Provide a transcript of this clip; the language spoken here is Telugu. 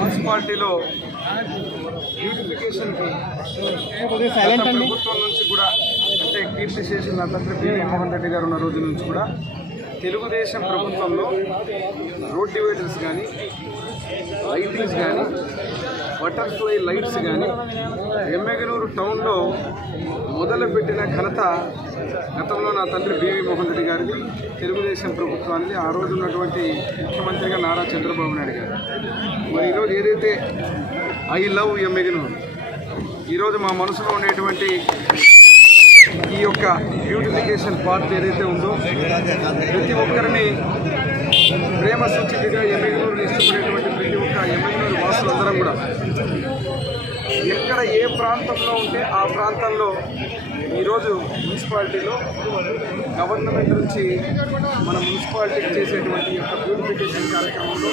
మున్సిపాలిటీలో బ్యూటిఫికేషన్కి గత ప్రభుత్వం నుంచి కూడా అంటే కీర్తి చేసిన మోహన్ రెడ్డి గారు ఉన్న రోజు నుంచి కూడా తెలుగుదేశం ప్రభుత్వంలో రోడ్ డివైడర్స్ కానీ లైటింగ్స్ కానీ బటర్ఫ్లై లైట్స్ కానీ ఎమ్మెగనూరు టౌన్లో మొదలుపెట్టిన ఘనత గతంలో నా తండ్రి బీవీ మోహన్ రెడ్డి గారిది. తెలుగుదేశం ప్రభుత్వానికి ఆ రోజు ఉన్నటువంటి ముఖ్యమంత్రిగా నారా చంద్రబాబు నాయుడు గారు. మరి ఈరోజు ఏదైతే ఐ లవ్ ఎమ్మెగనూరు ఈరోజు మా మనసులో ఉండేటువంటి ఈ యొక్క బ్యూటిఫికేషన్ పార్ట్ ఏదైతే ఉందో ప్రతి ఒక్కరిని ప్రేమ సూచికగా ఎమ్మెల్యూరుని ఇష్టపడేటువంటి ప్రతి ఒక్క ఎమ్మెల్యూరు వాసులందరం కూడా ఎక్కడ ఏ ప్రాంతంలో ఉంటే ఆ ప్రాంతంలో ఈరోజు మున్సిపాలిటీలో గవర్నమెంట్ నుంచి మన మున్సిపాలిటీకి చేసేటువంటి యొక్క బ్యూటిఫికేషన్ కార్యక్రమంలో